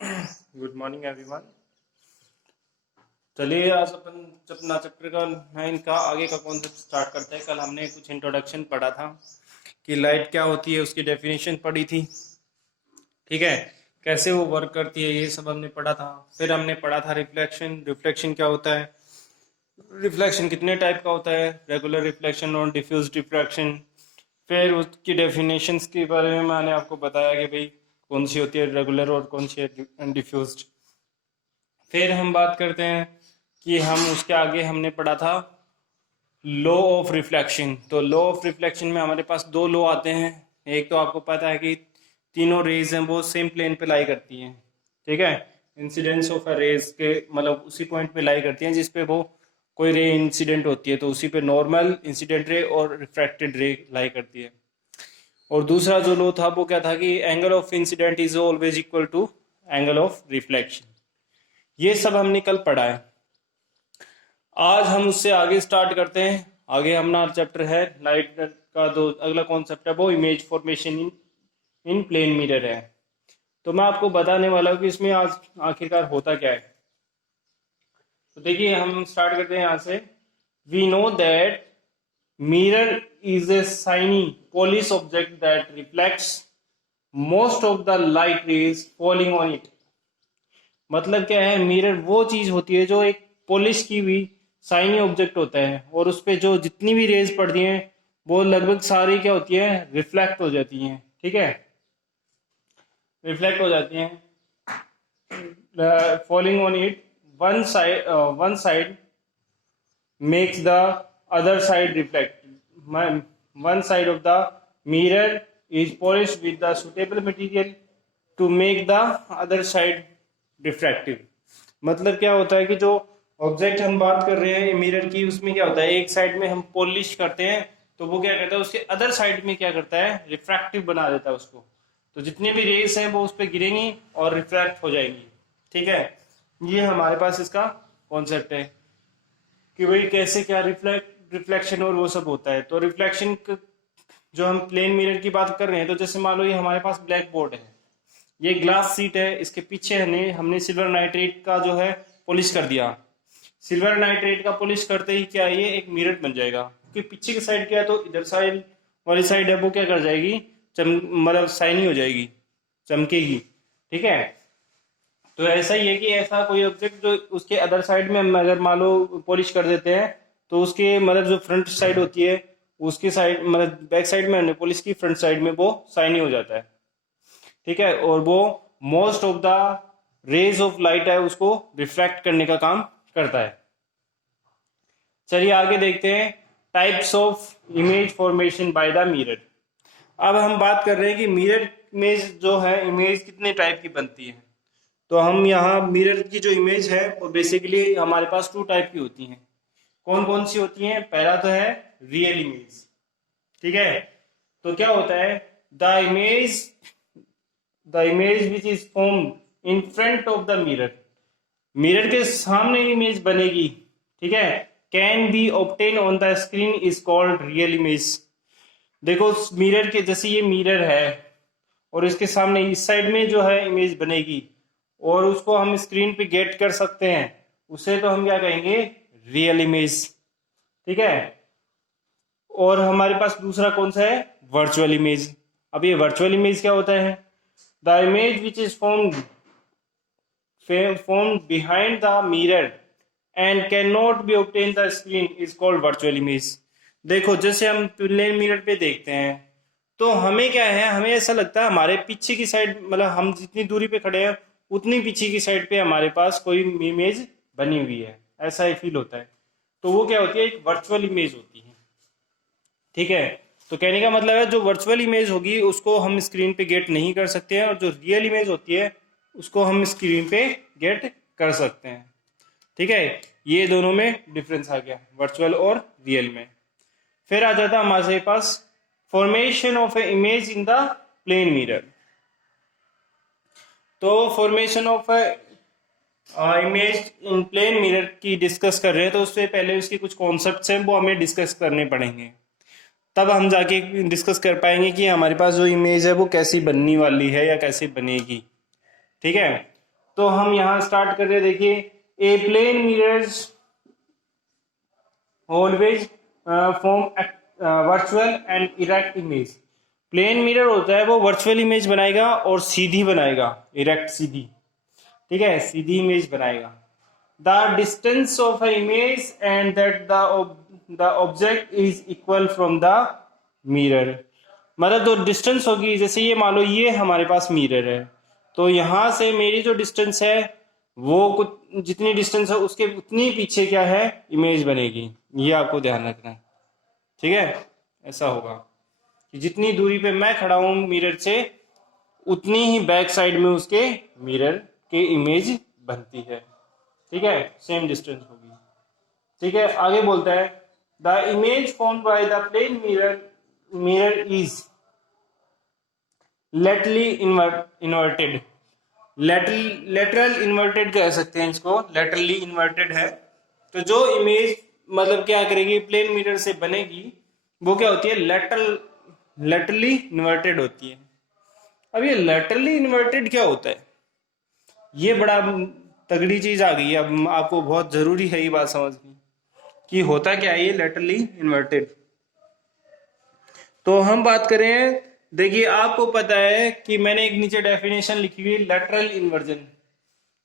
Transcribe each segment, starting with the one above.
Good morning everyone. चलिए आज अपन अपना चैप्टर का 9 का आगे का कॉन्सेप्ट स्टार्ट करते हैं। कल हमने कुछ इंट्रोडक्शन पढ़ा था कि लाइट क्या होती है, उसकी डेफिनेशन पढ़ी थी। ठीक है, कैसे वो वर्क करती है ये सब हमने पढ़ा था। फिर हमने पढ़ा था रिफ्लेक्शन। रिफ्लेक्शन क्या होता है, रिफ्लेक्शन कितने टाइप का होता है, रेगुलर रिफ्लेक्शन और डिफ्यूज रिफ्रैक्शन। फिर उसकी डेफिनेशंस के बारे में मैंने आपको बताया कि भाई कौन सी होती है रेगुलर और कौन सी है डिफ्यूज्ड। फिर हम बात करते हैं कि हम उसके आगे हमने पढ़ा था लॉ ऑफ रिफ्लेक्शन। तो लॉ ऑफ रिफ्लेक्शन में हमारे पास दो लॉ आते हैं। एक तो आपको पता है कि तीनों रेज हैं वो सेम प्लेन पे लाई करती हैं। ठीक है, इंसिडेंस ऑफ अ रेज के मतलब उसी पॉइंट पे लाई करती हैं जिस पे वो कोई रे इंसिडेंट होती है, तो उसी पे नॉर्मल इंसिडेंट रे और रिफ्रैक्टेड रे लाई करती है। और दूसरा जो लॉ था वो क्या था कि angle of incident is always equal to angle of reflection. ये सब हमने कल पढ़ा है। आज हम उससे आगे स्टार्ट करते हैं। आगे हमारा चैप्टर है लाइट का। जो अगला कॉन्सेप्ट है वो image formation in in plane mirror है। तो मैं आपको बताने वाला हूँ कि इसमें आज आखिरकार होता क्या है। तो देखिए हम स्टार्ट करते हैं यहाँ से। We know that mirror is a shiny polish object that reflects most of the light rays falling on it. मतलब क्या है, मिरर वो चीज होती है जो एक पॉलिश की हुई शाइनी ऑब्जेक्ट होता है और उस पे जो जितनी भी रेज पड़ती हैं वो लगभग सारी क्या होती है, रिफ्लेक्ट हो जाती हैं। ठीक है, रिफ्लेक्ट हो जाती हैं falling on it. One side makes the other side reflect. One side of the mirror is polished with the suitable material to make the other side refractive. मतलब क्या होता है कि जो ऑब्जेक्ट हम बात कर रहे हैं मिरर की, उसमें क्या होता है एक साइड में हम पॉलिश करते हैं तो वो क्या करता है उसके अदर साइड में क्या करता है, रिफ्रैक्टिव बना देता है उसको। तो जितनी भी रेस हैं वो उस पर गिरेंगी और रिफ्रैक्ट हो जाएंगी। ठीक है, ये हमारे पास इसका कॉन्सेप्ट है कि भाई कैसे क्या रिफ्लेक्शन और वो सब होता है। तो रिफ्लेक्शन जो हम प्लेन मिरर की बात कर रहे हैं, तो जैसे मान लो ये हमारे पास ब्लैक बोर्ड है, ये ग्लास सीट है, इसके पीछे हमने सिल्वर नाइट्रेट का जो है पॉलिश कर दिया। सिल्वर नाइट्रेट का पॉलिश करते ही क्या ये एक मिरर बन जाएगा, क्योंकि पीछे की साइड क्या है तो इधर साइड वाली साइड है वो क्या कर जाएगी, मतलब शाइनी हो जाएगी, चमकेगी। ठीक है, तो ऐसा ही है कि ऐसा कोई ऑब्जेक्ट जो उसके अदर साइड में हम अगर मान लो पॉलिश कर देते हैं तो उसके मतलब जो फ्रंट साइड होती है उसकी साइड मतलब बैक साइड में हमने पॉलिश की, फ्रंट साइड में वो शाइनी हो जाता है। ठीक है, और वो most of the rays of light है उसको रिफ्रैक्ट करने का काम करता है। चलिए आगे देखते हैं types of image formation by the mirror. अब हम बात कर रहे हैं कि मिरर इमेज जो है इमेज कितने टाइप की बनती है। तो हम यहाँ मिरर की जो इमेज है वो बेसिकली हमारे पास टू टाइप की होती हैं। कौन कौन सी होती हैं, पहला तो है रियल इमेज। ठीक है, तो क्या होता है, the image which is formed in front of the mirror, mirror के सामने इमेज बनेगी। ठीक है, can be obtain on the screen is called real image. देखो मिरर के जैसे ये मिरर है और इसके सामने इस साइड में जो है इमेज बनेगी और उसको हम स्क्रीन पे गेट कर सकते हैं, उसे तो हम क्या कहेंगे, रियल इमेज। ठीक है, और हमारे पास दूसरा कौन सा है, वर्चुअल इमेज। अब ये वर्चुअल इमेज क्या होता है, the image which is formed behind the mirror and cannot be obtained the screen is called virtual image। देखो जैसे हम प्लेन मिरर पे देखते हैं तो हमें क्या है, हमें ऐसा लगता है हमारे पीछे की साइड मतलब हम जितनी दूरी पे खड़े हैं उतनी पीछे की साइड पे हमारे पास कोई इमेज बनी हुई है, ऐसा ही फील होता है। तो वो क्या होती है, एक वर्चुअल इमेज होती है। ठीक है, तो कहने का मतलब है जो वर्चुअल इमेज होगी उसको हम स्क्रीन पे गेट नहीं कर सकते हैं और जो रियल इमेज होती है उसको हम स्क्रीन पे गेट कर सकते हैं। ठीक है, ये दोनों में डिफरेंस आ गया वर्चुअल और रियल में। फिर आ जाता हमारे पास formation of a image in the plane mirror. तो formation of image in plane mirror की डिस्कस कर रहे हैं, तो उससे पहले उसके कुछ कॉन्सेप्ट्स हैं वो हमें डिस्कस करने पड़ेंगे, तब हम जाके डिस्कस कर पाएंगे कि हमारे पास जो इमेज है वो कैसी बनने वाली है या कैसी बनेगी। ठीक है, तो हम यहाँ स्टार्ट कर रहे हैं। देखिए, a plane mirrors always form virtual and erect image. Plane mirror होता है वो वर्चुअल इमेज बनाएगा और सीधी बनाएगा, इरेक्ट सीधी, ठीक है, सीधी इमेज बनाएगा। The distance of a image and that the object is equal from the mirror. मतलब जो डिस्टेंस होगी, जैसे ये मान लो ये हमारे पास मिरर है, तो यहां से मेरी जो डिस्टेंस है वो कुछ जितनी डिस्टेंस है उसके उतनी पीछे क्या है, इमेज बनेगी। ये आपको ध्यान रखना है, ठीक है। ऐसा होगा कि जितनी दूरी पे मैं खड़ा हूं मिरर से, उतनी ही बैक साइड में उसके मिरर के इमेज बनती है, ठीक है, सेम डिस्टेंस होगी, ठीक है। आगे बोलता है the image formed by the plane mirror is laterally inverted. Lateral inverted कह सकते हैं इसको, लेटरली इन्वर्टेड है। तो जो इमेज मतलब क्या करेगी, प्लेन मिरर से बनेगी, वो क्या होती है, लेटरली इन्वर्टेड होती है। अब ये लेटरली इन्वर्टेड क्या होता है, ये बड़ा तगड़ी चीज आ गई है। अब आपको बहुत जरूरी है ये बात समझनी कि होता क्या है ये लेटरली इन्वर्टेड। तो हम बात करें, देखिए आपको पता है कि मैंने एक नीचे डेफिनेशन लिखी हुई लेटरल इन्वर्जन।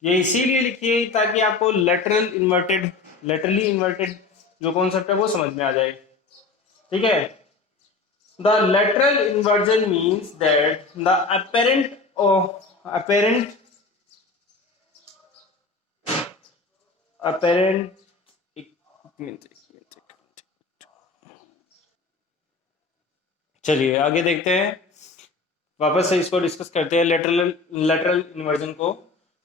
ये इसीलिए लिखी है ताकि आपको लेटरली इन्वर्टेड जो कॉन्सेप्ट है वो समझ में आ जाए, ठीक है। The lateral inversion means that the apparent चलिए आगे देखते हैं, वापस से इसको डिस्कस करते हैं। लेटरल इन्वर्जन को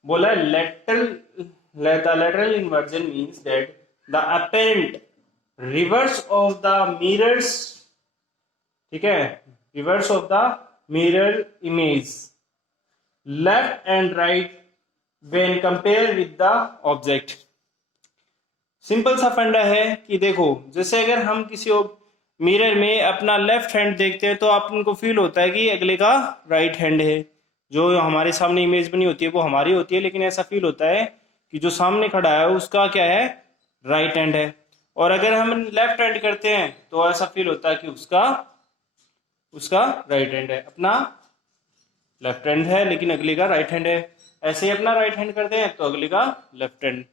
बोला lateral inversion means that the apparent reverse of the mirrors, ठीक है, reverse of the mirror image left and right when compare with the object. Simple सा फंडा है कि देखो, जैसे अगर हम किसी मिरर में अपना लेफ्ट हैंड देखते हैं तो आपको फील होता है कि अगले का राइट हैंड है। जो हमारे सामने इमेज बनी होती है वो हमारी होती है, लेकिन ऐसा फील होता है कि जो सामने खड़ा है उसका क्या है, राइट हैंड है। और अगर हम लेफ्ट हैंड करते हैं तो ऐसा फील होता है कि उसका राइट हैंड है, अपना लेफ्ट हैंड है लेकिन अगले का राइट हैंड है। ऐसे ही अपना राइट हैंड करते हैं तो अगले का लेफ्ट हैंड।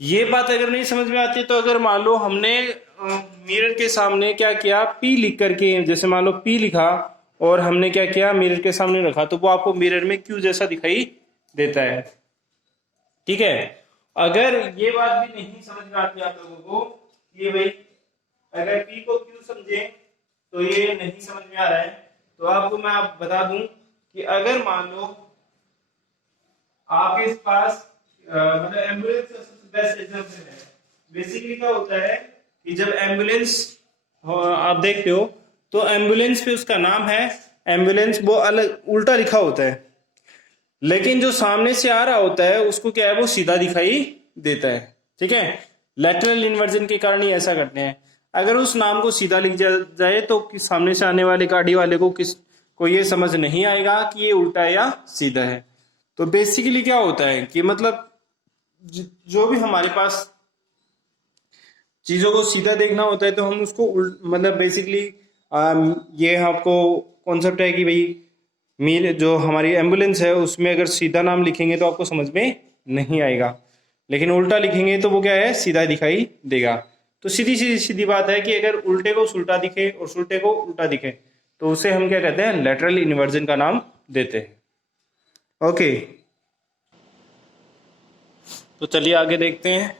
ये बात अगर नहीं समझ में आती तो अगर मान लो हमने मिरर के सामने क्या किया, पी लिख करके, जैसे मान लो पी लिखा और हमने क्या किया, मिरर के सामने रखा, तो वो आपको मिरर में क्यू जैसा दिखाई देता है, ठीक है। अगर ये बात भी नहीं समझ में आती आप लोगों को, ये भाई अगर पी को क्यू समझे तो ये नहीं समझ में आ रहा है, तो आपको मैं बता दूं कि अगर मान लो आपके पास मतलब एम्बुलेंस बेस्ट एग्जांपल है। बेसिकली क्या होता है कि जब एम्बुलेंस आप देखते हो तो एम्बुलेंस पे उसका नाम है एम्बुलेंस, वो अलग उल्टा लिखा होता है, लेकिन जो सामने से आ रहा होता है उसको क्या है, वो सीधा दिखाई देता है, ठीक है। लेटरल इन्वर्जन के कारण ही ऐसा करते हैं। अगर उस नाम को सीधा लिख जाए तो सामने से आने वाले गाड़ी वाले को ये समझ नहीं आएगा कि ये उल्टा है या सीधा है। तो बेसिकली क्या होता है कि मतलब जो भी हमारे पास चीजों को सीधा देखना होता है तो हम उसको मतलब बेसिकली ये आपको कॉन्सेप्ट है कि भाई जो हमारी एम्बुलेंस है उसमें अगर सीधा नाम लिखेंगे तो आपको समझ में नहीं आएगा, लेकिन उल्टा लिखेंगे तो वो क्या है, सीधा दिखाई देगा। तो सीधी बात है कि अगर उल्टे को सुल्टा दिखे और सुल्टे को उल्टा दिखे तो उसे हम क्या कहते हैं, लेटरल इन्वर्जन का नाम देते हैं। ओके, तो चलिए आगे देखते हैं।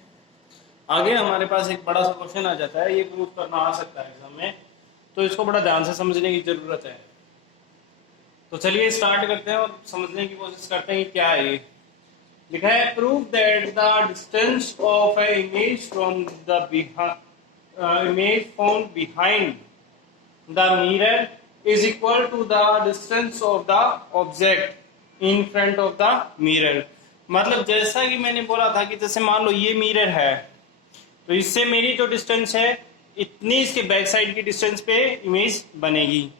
आगे हमारे पास एक बड़ा सा क्वेश्चन आ जाता है, ये प्रूव करना आ सकता है एग्जाम में, तो इसको बड़ा ध्यान से समझने की जरूरत है। तो चलिए स्टार्ट करते हैं और समझने की कोशिश करते हैं कि क्या है ये। लिखा है prove that the distance of a image from the image found behind the mirror is equal to the distance of the object in front of the mirror. मतलब जैसा कि मैंने बोला था कि जैसे मान लो ये मिरर है तो इससे मेरी जो डिस्टेंस है इतनी इसके बैक साइड की डिस्टेंस पे इमेज बनेगी।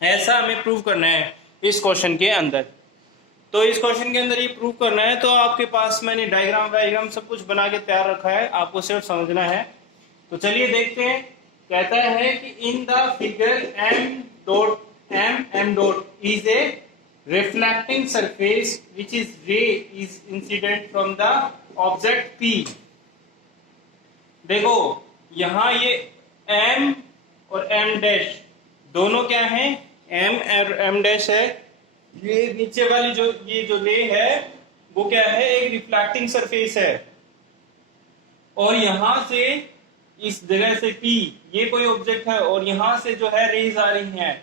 ऐसा हमें प्रूव करना है इस क्वेश्चन के अंदर। तो इस क्वेश्चन के अंदर ये प्रूव करना है, तो आपके पास मैंने डायग्राम वायग्राम सब कुछ बना के तैयार रखा है, आपको सिर्फ समझना है। तो चलिए देखते हैं। कहता है कि in the figure M dot is a reflecting surface which is ray is incident from the object P. देखो यहां ये एम और एम डैश दोनों क्या है, एम और एम डैश है। ये नीचे वाली ये जो रे है वो क्या है, एक रिफ्लेक्टिंग सरफेस है। और यहां से इस जगह से P ये कोई ऑब्जेक्ट है, और यहां से जो है रेज आ रही हैं।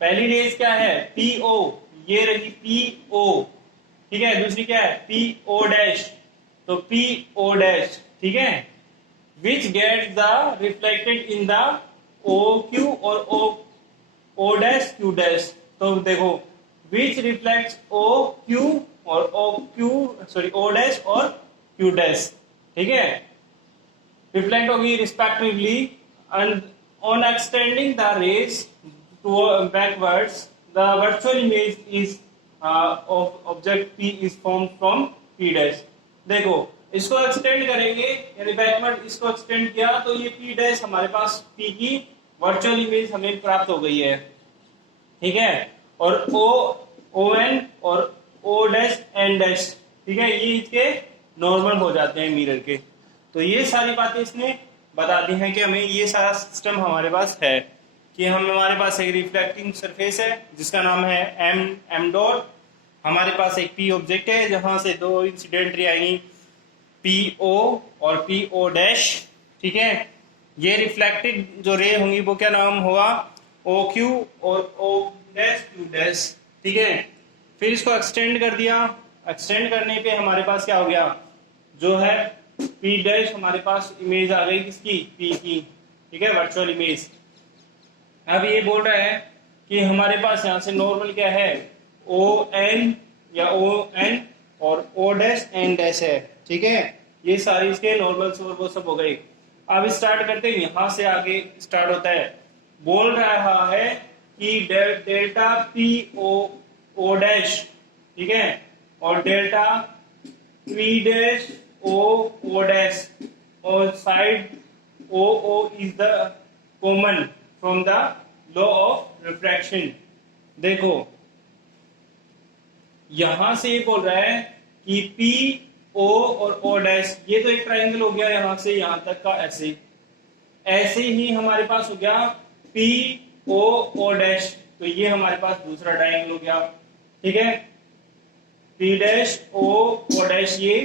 पहली रेज क्या है, PO, ये रही PO, ठीक है। दूसरी क्या है, PO डैश, तो PO डैश, ठीक है। Which get the reflected in the OQ और O डैश Q डैश। तो देखो विच रिफ्लेक्ट्स OQ और O डैश और Q डैश, ठीक है, रिफ्लेक्ट होगी respectively. And on extending the rays to backwards the virtual image is of object P is formed from P dash. देखो इसको extend करेंगे, यानी बैकवर्ड इसको एक्सटेंड किया तो ये P डैश हमारे पास P की वर्चुअल इमेज हमें प्राप्त हो गई है, ठीक है। और ON और O डैश N डैश, ठीक है, ये इसके नॉर्मल हो जाते हैं मिरर के। तो ये सारी बातें इसने बता दी हैं कि हमें ये सारा सिस्टम हमारे पास है, कि हमारे पास एक रिफ्लेक्टिंग सरफेस है जिसका नाम है एम डॉट। हमारे पास एक P ऑब्जेक्ट है जहां से दो इंसिडेंट रे आएंगी, PO और PO डैश, ठीक है। ये रिफ्लेक्टेड जो रे होंगी वो क्या नाम होगा, OQ और O डैश Q डैश, ठीक है। फिर इसको एक्सटेंड कर दिया, एक्सटेंड करने पे हमारे पास क्या हो गया, जो है P डैश हमारे पास इमेज आ गई किसकी, P की, ठीक है, वर्चुअल इमेज। अब ये बोल रहा है कि हमारे पास यहाँ से नॉर्मल क्या है, ON या ON और O डैश N डैश है, ठीक है। ये सारी इसके नॉर्मल्स और वो सब हो गई। अब स्टार्ट करते हैं, यहां से आगे स्टार्ट होता है। बोल रहा है कि डेल्टा PO डैश, ठीक है, और delta P dash O dash और side OO is the common from the law of refraction. देखो यहां से ये बोल रहा है कि PO और O डैश ये तो एक ट्रायंगल हो गया यहां से यहां तक का, ऐसे ही हमारे पास हो गया PO डैश, तो ये हमारे पास दूसरा ट्रायंगल हो गया, ठीक है। P डैश O डैश ये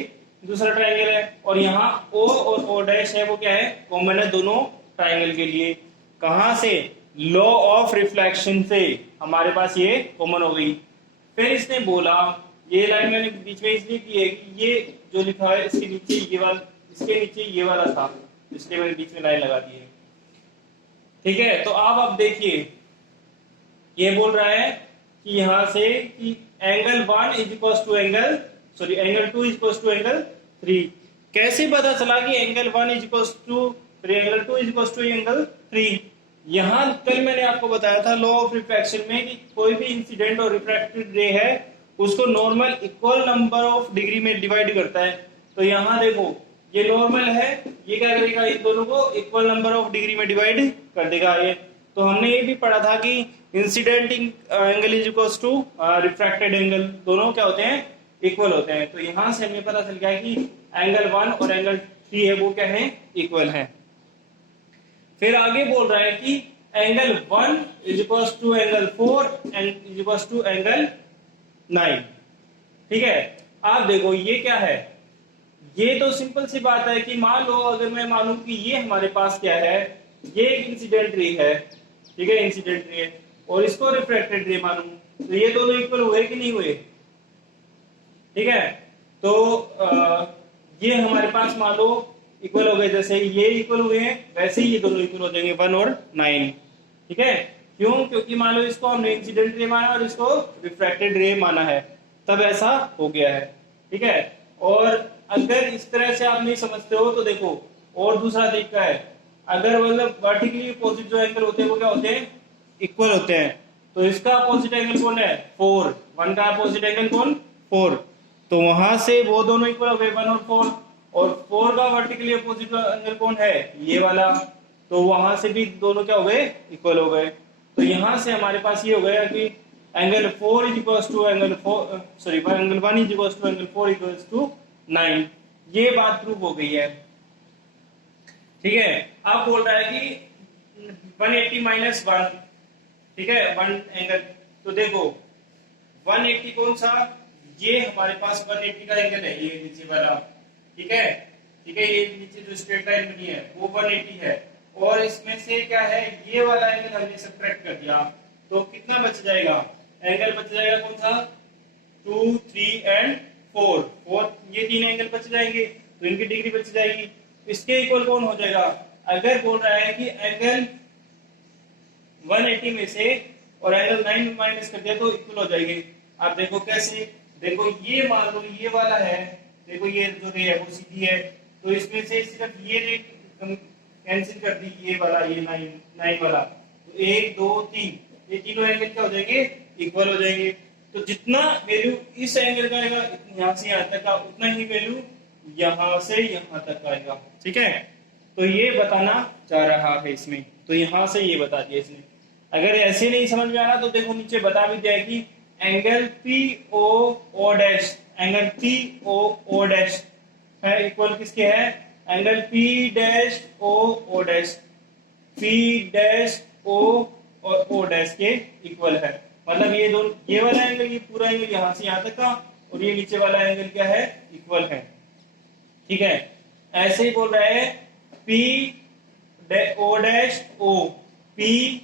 दूसरा ट्रायंगल है, और यहाँ O और O डैश है वो क्या है, कॉमन है दोनों ट्रायंगल के लिए। कहां से, लॉ ऑफ रिफ्लेक्शन से हमारे पास ये कॉमन हो गई। फिर इसने बोला, ये लाइन मैंने बीच में इसलिए की है कि ये जो लिखा है इसके नीचे ये वाला, इसके नीचे ये वाला था, इसलिए मैंने बीच में लाइन लगा दी है, ठीक है। तो अब देखिए ये बोल रहा है कि यहां से कि angle 1 is equal to angle two is equal to angle 3। कैसे पता चला कि angle 1 is equal to angle 2 is equal to angle 3? यहां कल मैंने आपको बताया था लॉ ऑफ रिफ्रैक्शन में कि कोई भी इंसिडेंट और रिफ्रैक्टेड रे है उसको normal equal number of degree में डिवाइड करता है। तो यहां देखो ये नॉर्मल है, ये क्या करेगा, इन दोनों को इक्वल नंबर ऑफ डिग्री में डिवाइड कर देगा ये। तो हमने ये भी पढ़ा था कि incident angle is equal to refracted angle, दोनों क्या होते हैं, इक्वल होते हैं। तो यहां से हमें पता चल गया कि एंगल 1 और एंगल 3 है वो क्या है, इक्वल है। फिर आगे बोल रहा है कि angle 1 is equal to angle 4 and is equal to angle 9, ठीक है। आप देखो ये क्या है, ये तो सिंपल सी बात है कि मान लो अगर मैं मानूं कि ये हमारे पास क्या है, ये एक इंसिडेंट रे है, ठीक है, इंसिडेंट रे, और इसको रिफ्रैक्टेड रे मानूं, तो ये दोनों इक्वल हुए कि नहीं हुए, ठीक है। तो ये हमारे पास मान लो इक्वल हो गए, जैसे ये इक्वल हुए हैं वैसे ही ये दोनों इक्वल हो जाएंगे 1 और 9, ठीक है। क्यों, क्योंकि मान लो इसको हमने इंसिडेंट रे माना और इसको रिफ्रैक्टेड रे माना है, तब ऐसा हो गया है, ठीक है। और अगर इस तरह से आप नहीं समझते हो तो देखो और दूसरा तरीका है, अगर मतलब वर्टिकली अपोजिट जो एंगल होते हैं वो क्या होते हैं, इक्वल होते हैं। तो इसका अपोजिट एंगल कौन है, 4, 1 का अपोजिट एंगल कौन, 4, तो वहां से वो दोनों इक्वल हो गए 1 और 4, और 4 का वर्टिकली अपोजिट एंगल कौन है, ये वाला, तो वहां से भी दोनों क्या हो गए, इक्वल हो गए। तो यहां से हमारे पास ये हो गया कि angle 4 is equal to angle 4, sorry angle 1 is equal to angle 4 equal to 9। ये बात प्रूव हो गई है। ठीक है, अब बोल रहा है कि 180 माइनस 1, ठीक है, 1 एंगल, तो देखो 180 कौन सा, ये हमारे पास 180 का एंगल है, ये नीचे वाला, ठीक है, ठीक है, ये नीचे जो स्ट्रेट लाइन बनी है वो 180 है, और इसमें से क्या है, ये वाला एंगल हमने सब्ट्रैक्ट कर दिया, तो कितना बच जाएगा, एंगल बच जाएगा कौन सा, 2, 3 एंड 4, ये 3 एंगल बच जाएंगे, तो इनकी डिग्री बच जाएगी। इसके इक्वल कौन हो जाएगा, अगर बोल रहा है कि एंगल 180 में से और एंगल 9 माइनस कर दिया तो इक्वल हो जाएंगे। आप देखो कैसे, देखो ये मान लो ये वाला है, देखो ये जो रे है वो सीधी है, तो इसमें से सिर्फ ये रे कैंसिल कर दी, ये वाला, ये 9 वाला, तो 1 2 3, ये तीनों एंगल क्या हो जाएंगे, इक्वल हो जाएंगे। तो जितना वैल्यू इस एंगल का आएगा यहाँ से यहाँ तक का, उतना ही वैल्यू यहाँ से यहाँ तक आएगा। ठीक है, तो ये बताना चाह रहा है इसमें, तो यहाँ से ये बता दिया इसने। अगर ऐसे नहीं समझ में आ रहा तो देखो नीचे बता भी दिया कि angle P O O dash, angle P O O dash है इक्वल किसके है, angle P dash O O dash, P dash O और ओ डैश के इक्वल है। मतलब ये दोनों, ये वाला एंगल, ये पूरा एंगल यहाँ से यहाँ तक का, और ये नीचे वाला एंगल क्या है, इक्वल है। ठीक है, ऐसे ही बोल रहा है P O dash O, P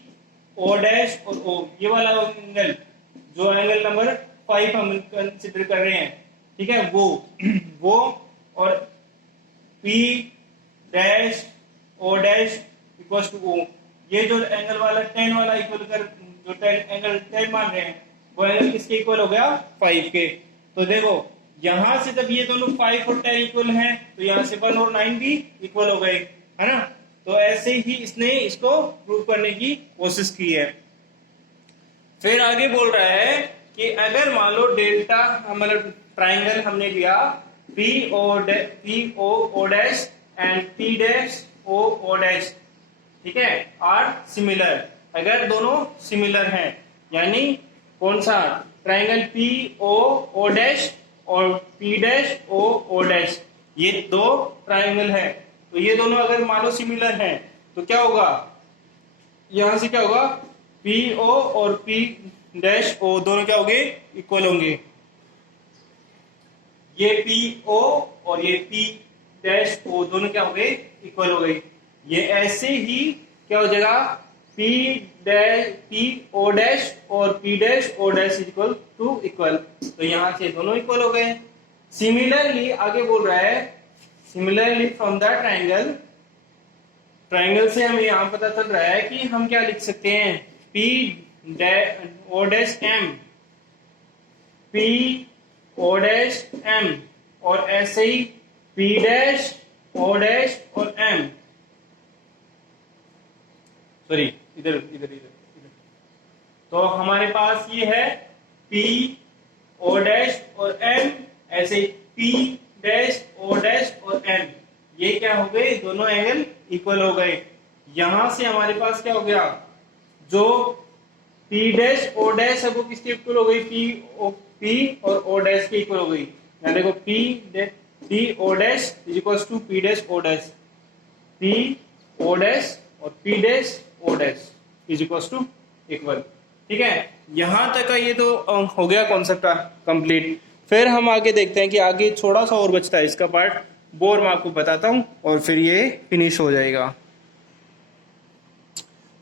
O dash और ओ, ये वाला एंगल जो एंगल नंबर 5 हम कंसिडर कर रहे हैं, ठीक है, वो और P dash O dash equal to O, ये जो एंगल वाला 10 वाला इक्वल कर, जो 10 एंगल 10 मान रहे हैं वो एंगल किसके इक्वल हो गया, 5 के। तो देखो यहां से जब ये दोनों 5 और 10 इक्वल हैं तो यहां से 1 और 9 भी इक्वल हो गए, है ना। तो ऐसे ही इसने इसको प्रूव करने की कोशिश की है। फिर आगे बोल रहा है कि अगर मान लो डेल्टा, मतलब ट्राइंगल हमने लिया P O O dash and P dash O O dash, ठीक है, आर सिमिलर, अगर दोनों सिमिलर हैं, यानी कौन सा, triangle P O O dash और P dash O O dash, ये दो ट्राइंगल है, तो ये दोनों अगर मान लो सिमिलर हैं तो क्या होगा, यहां से क्या होगा, पी ओ और पी डैश ओ दोनों क्या होंगे, इक्वल होंगे। ये पी ओ और ये पी डैश ओ दोनों क्या हो गए, इक्वल हो गए। ये ऐसे ही क्या हो जाएगा, पी ओ डैश और P dash O dash equal to equal, तो यहां से दोनों इक्वल हो गए। सिमिलरली आगे बोल रहा है, similarly from the triangle, triangle से हमें यहां पता चल रहा है कि हम क्या लिख सकते हैं, P O dash M, P O dash M, और ऐसे ही पी डैश ओ डैश और एम, सॉरी इधर इधर इधर इधर, तो हमारे पास ये है पी ओ डैश और एम, ऐसे पी डैश ओ डैश और एम, ये क्या हो गए, दोनों एंगल इक्वल हो गए। यहां से हमारे पास क्या हो गया, जो पी डैश ओ डैश है वो किसके इक्वल हो गई, पी और ओ डैश के इक्वल हो गई। यहाँ देखो P O dash is equal to P dash O dash, P O dash और P dash O dash is equal to equal. ठीक है, यहां तक का ये तो हो गया कॉन्सेप्ट कंप्लीट। फिर हम आगे देखते हैं कि आगे थोड़ा सा और बचता है इसका पार्ट, वो और मैं आपको बताता हूं और फिर ये फिनिश हो जाएगा।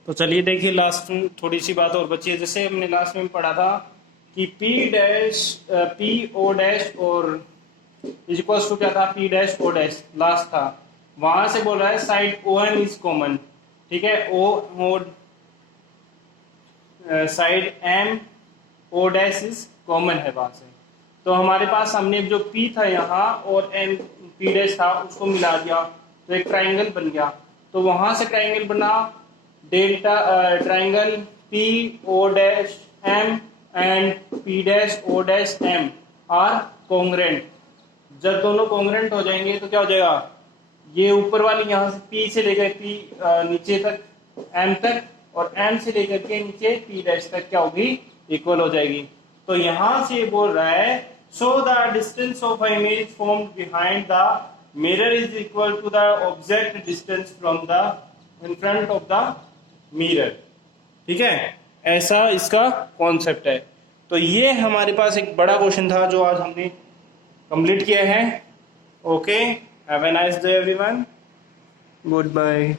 तो चलिए देखिए, लास्ट में थोड़ी सी बात और बची है। जैसे हमने लास्ट में पढ़ा था कि पी ओ डैश और इज इक्वल टू क्या था, P dash O dash last था, वहां से बोल रहा है side O N is common, ठीक है, O side M O dash is common है वहां से। तो हमारे पास हमने जो पी था यहाँ और एम पी डैश था उसको मिला दिया तो एक ट्राइंगल बन गया। तो वहां से ट्राइंगल बना delta triangle P O dash M and P dash O dash M, are congruent. जब दोनों कॉन्ग्रेंट हो जाएंगे तो क्या हो जाएगा, ये ऊपर वाली यहाँ से P से लेकर P नीचे तक M तक, और M से लेकर के नीचे P डैश तक क्या होगी, इक्वल हो जाएगी। तो यहां से बोल रहा है so the distance of image formed behind the mirror is equal to the object distance from the in front of the mirror. ठीक है, ऐसा इसका कॉन्सेप्ट है। तो ये हमारे पास एक बड़ा क्वेश्चन था जो आज हमने कंप्लीट किया है। Okay, have a nice day everyone, good bye.